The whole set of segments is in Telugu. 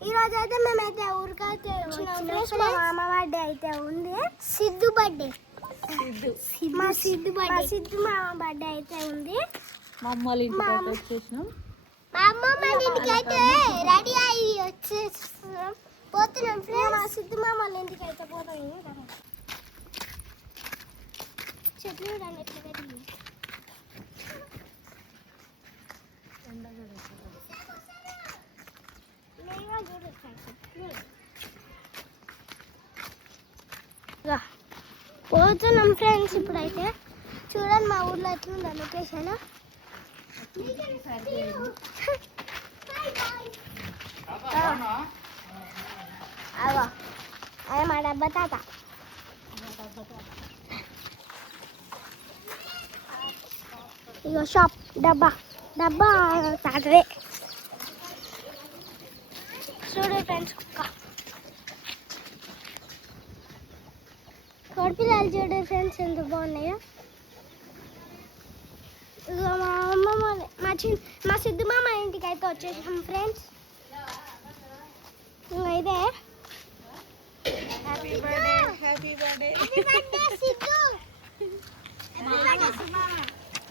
ఈ రోజు అయితే మేమైతే ఊరికైతే మా మామ బర్త్డే అయితే ఉంది. సిద్ధు బర్త్డే మా సిద్ధు బర్త్డే సిద్ధు మామ బర్త్డే అయితే ఉంది. మా అమ్మ వాళ్ళ ఇంటికి అయితే రెడీ అయ్యి వచ్చేస్తున్నాం పోతున్నాం ఫ్రెండ్స్ మా సిద్ధు మామ వాళ్ళ ఇంటికి అయితే పోతాం చెట్లు చూడండి ఎట్లా పెట్టింది నేనే చూడొచ్చు చెట్లు. ఇక పోతున్నాం ఫ్రెండ్స్ ఇప్పుడైతే. చూడండి మా ఊర్లో ఎట్లుందా లొకేషన్ అవో అదే మా డబ్బా తాత. ఇగో షాప్ డబ్బా డబ్బా తాతదే చూడు ఫ్రెండ్స్ కుక్క కోడిపిల్లలు చూడు ఫ్రెండ్స్ ఎంత బాగున్నాయో ఇదిగో మా అమ్మమ్మ మా చి మా సిద్ధు మామ ఇంటికి అయితే వచ్చేసాం ఫ్రెండ్స్ ఇంకా ఇదే happy birthday happy birthday Siddhu Chintu Babu Princy Bhandara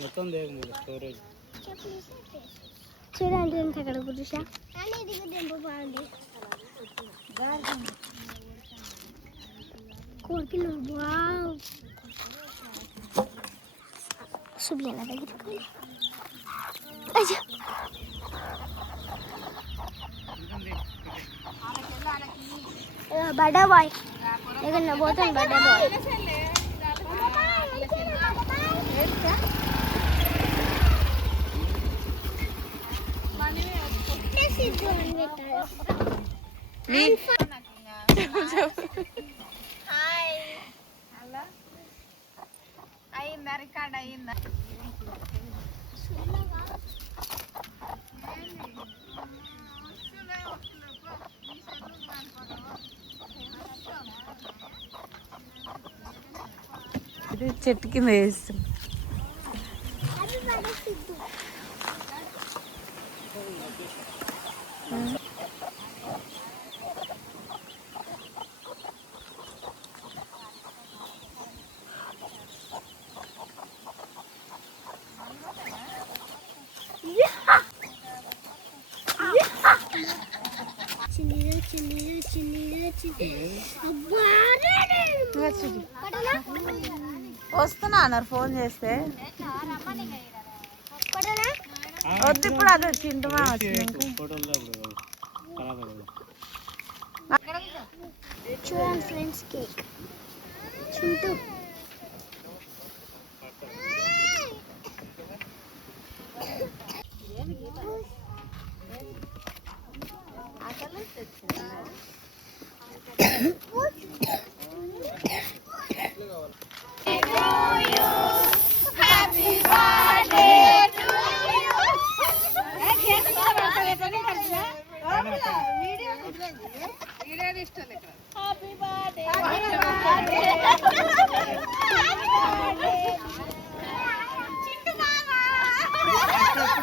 మొత్తం స్టోరేజ్ చూడండి ఎంత అక్కడ పురుష కోరికలు దగ్గరికి అయ్యో. బడా బాయ్ ఇక్కడ నా పోతాను బడా బాయ్ అయిందా రికార్డ్ అయిందా ఇది చెట్టు కింద చిన్నీలు అన్నారు ఫోన్ చేస్తే. వద్దు ఇప్పుడు అది చింటూ మా వచ్చింది చూడండి ఫ్రెండ్స్ కేక్.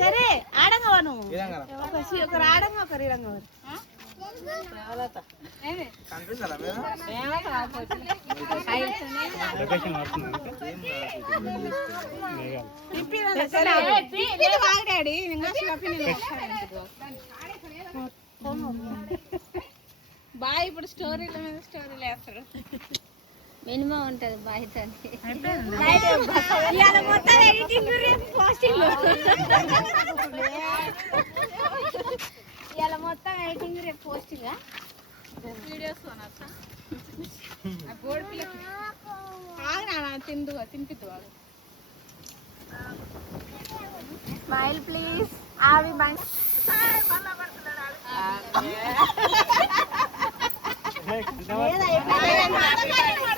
సరే ఆడంగా నువ్వు. ఒకరు ఆడంగా ఒకరు లొకేషన్ వస్తుంది బాయ్ ఇప్పుడు స్టోరీల మీద స్టోరీలు వేస్తాడు. మినిమం ఉంటది బయట మొత్తం ఎడిటింగ్ పోస్టింగ్ మొత్తం ఎడిటింగ్ రేపు పోస్టింగ్ వీడియోస్ స్మైల్ ప్లీజ్ ఆవి బండి. అందరు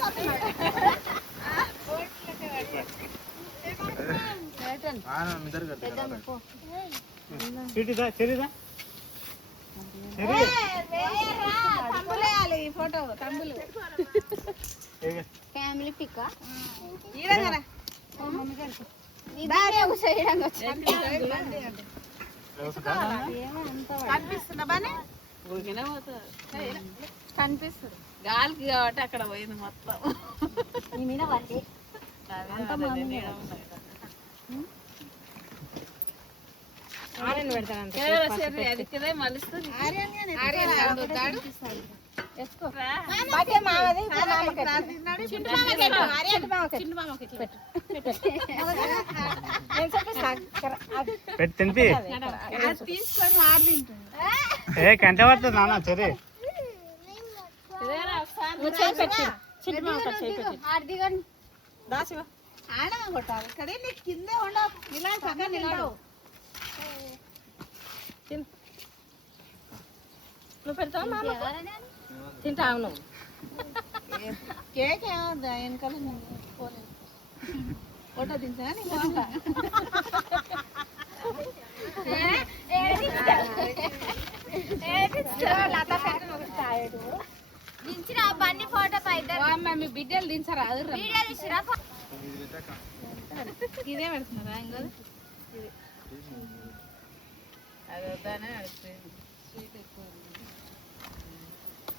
ఫోటో తమ్ములు ఫ్యామిలీ పిక్ ఈడంగా కనిపిస్తున్నా బానే కనిపిస్తుంది. గాలికి కాబట్టి అక్కడ పోయింది మొత్తం. మీద తింటుంది. ఏ కంట పడుతుంది నాన్న కొట్టాలి. ఇక్కడ నీకు కిందే ఉండవు ఇలా నువ్వు పెడతావా తింటావు నువ్వు కేక్ వెనకాల పోలేదు. ఫోటో తింటా నీ ఫోటో దించిన బండి ఫోటో అమ్మ మీ బిడ్డలు దించరా? అది వీడియో తీసిరా ఇదే పెడుతున్నారా ఇంకో? అది స్వీట్ ఎక్కువ ఉంది. ఏముంది అలా అరే అన్ని తీసుకురా పో ఉన్నదే పడతా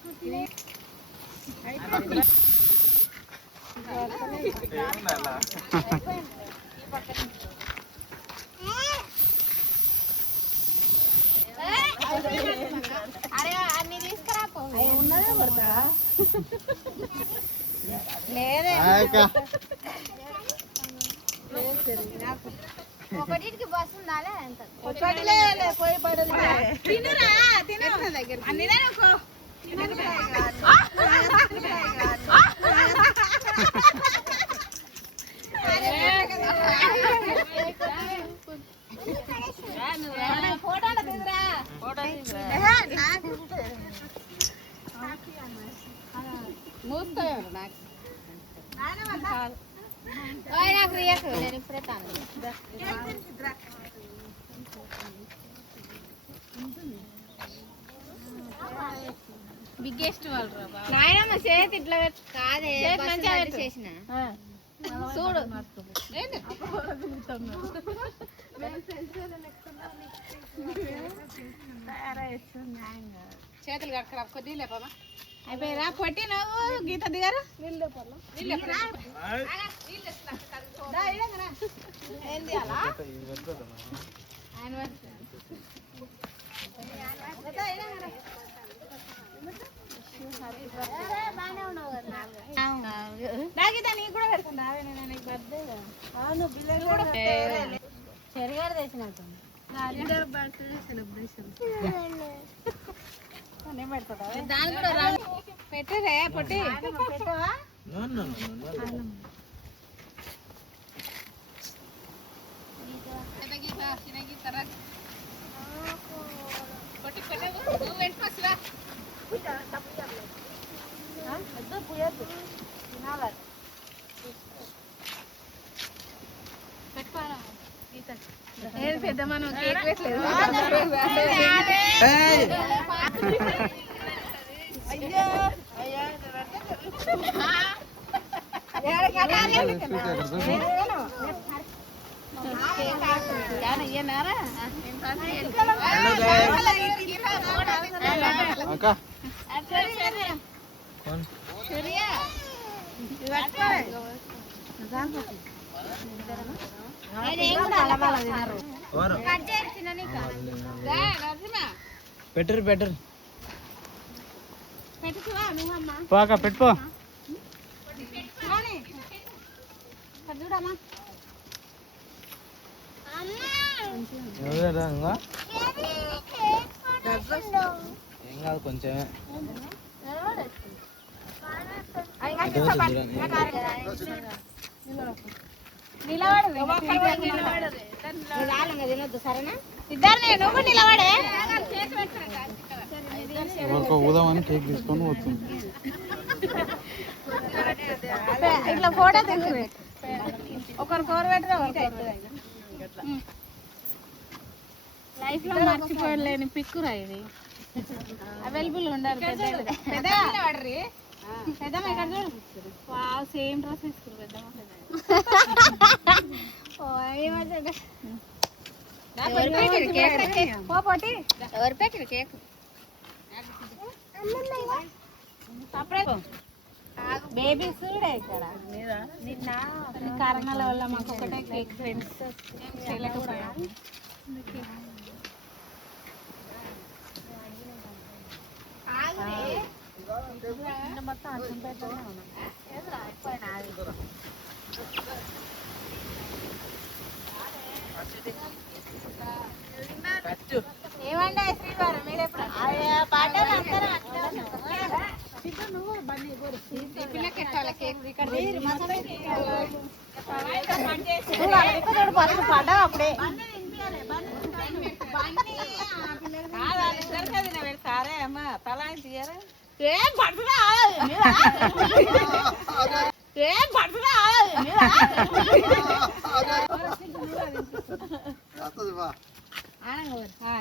ఆయక్క. ఒకటికి బస్సు ఉండాలి ఎంత పోయి పడదు. తినురా తినరా దగ్గర అన్నిదే నువ్వు ఫోటోలు దిగురా ఫోటో మూస్తాయి నాకు ఓయ్ నాకు రియకు నేను ఇప్పుడే తాను బిగ్గెస్ట్ వాళ్ళు. నాయనమ్మ చేతి ఇట్లా కాదే మంచిగా. చేసిన. చూడు? చేతులు కట్టుకురా కొద్ది లేపమ్మా అయిపోయిందా? పొట్టి నువ్వు గీత దిగారు. నీళ్ళు ఎప్పుడు? దా, ఈడంగా రా. ఏం తీయాలా? దా, ఈడంగా రా. దా, గీత, నీకు కూడా పెడుతుందా? నేను నీకు birthday కదా. నువ్వు కూడా Uite, asta cu iarnă. Da? Îți dă puietul. Din ala. ఏది పెద్ద మనం కేక్ పెట్టలేదు అయ్యో అక్క పెట్టరు పెట్టరు. పోక పెట్టుకో ఏం కాదు కొంచెమే. ఒక ఊదామని కేక్ తీసుకొని పోతుంది ఇట్లా ఫోటో తీసుకు ఒకరు కోరు లైఫ్లో మర్చిపోలేని పిక్కురా ఇది. అవైలబుల్ ఉండాలి పెద్ద పెద్దమ్మ ఇక్కడ చూడు? వావ్ సేమ్ డ్రెస్ తీసుకురు పెద్దమ్మ. పో పోటీ. ఎవరు పెట్టిరు కేక్? బేబీస్ కూడా ఇక్కడ. నిన్న కారణాల వల్ల మాకు ఒకటే కేక్ ఫ్రెండ్స్ చేయలేకపోయా. ఏమంటే శ్రీవారం మీరు ఎప్పుడు పాటలు అందరూ పిల్లకి ఎట్టాలి కేక్ ఇక్కడ ఫస్ట్ పడ్డా అప్పుడే సరే అమ్మ తల తీయరా ఏం పడుతుందా ఏం పడుతుందా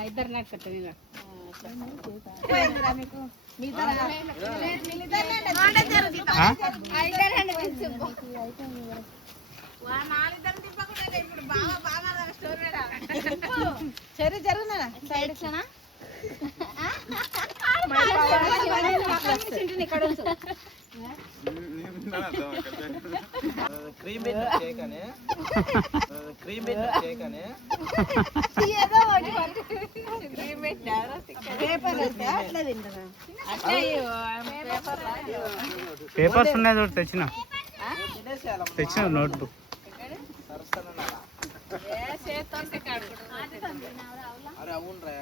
ఇద్దరు నాకు కట్టండి మీకు మీ ఆ? చెరు జరుగునా సైడ్ ఉంచు. క్రీమ్ కేక్ అని క్రీమ్ కేక్ అని పేపర్ అయితే అట్లా తింటారా అట్లా పేపర్ పేపర్స్ ఉన్నాయి చూడు తెచ్చిన. తెచ్చిన నోట్ బుక్ అరే అవును రా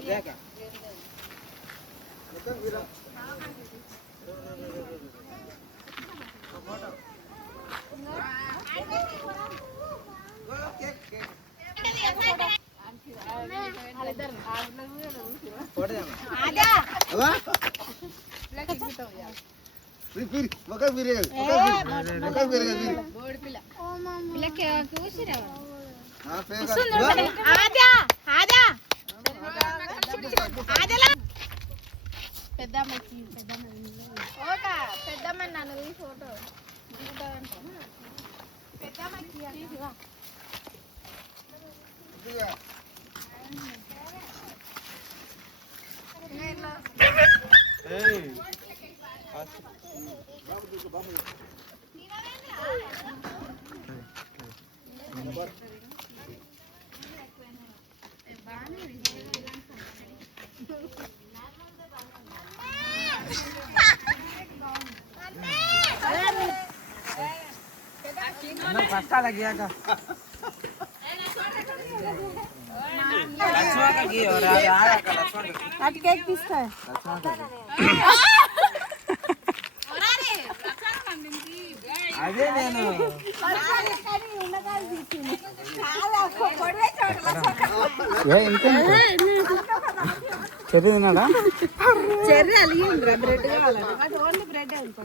ఇదేక పెద్దమ్మకి ఓక పెద్దమ్మ నన్ను ఈ ఫోటో పెద్దమ్మకి తీసుకురా ఫస్ట్ అలా గీయక. లక్ష్మణ గీయ లక్ష్మణ అటు కేక్ తీసుకో. అదే నేను. చెర్రీ తిన్నాడా? చెర్రీ అలిగిందిరా బ్రెడ్ కావాలంటే ఓన్లీ బ్రెడ్ అనుకో.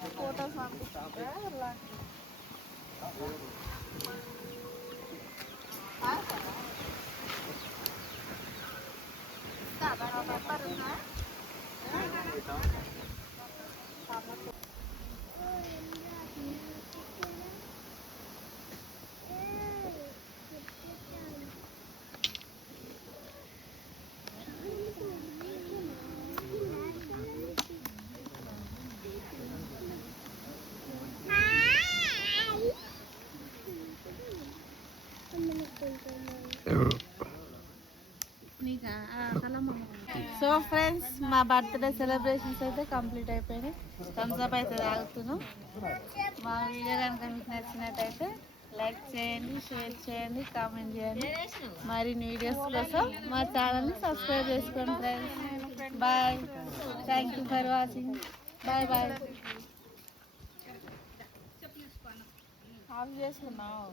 గది ఆ, స్వీట్ కంటే మామకు లేదు ఇల్లు సో ఫ్రెండ్స్ మా బర్త్డే సెలబ్రేషన్స్ అయితే కంప్లీట్ అయిపోయినాయి థమ్స్ అప్ అయితే తాగుతున్నాం. మా వీడియో కనుక మీకు నచ్చినట్టయితే లైక్ చేయండి షేర్ చేయండి కామెంట్ చేయండి. మరిన్ని వీడియోస్ కోసం మా ఛానల్ని సబ్స్క్రైబ్ చేసుకోండి friends bye thank you for watching bye bye off చేసుకున్నావు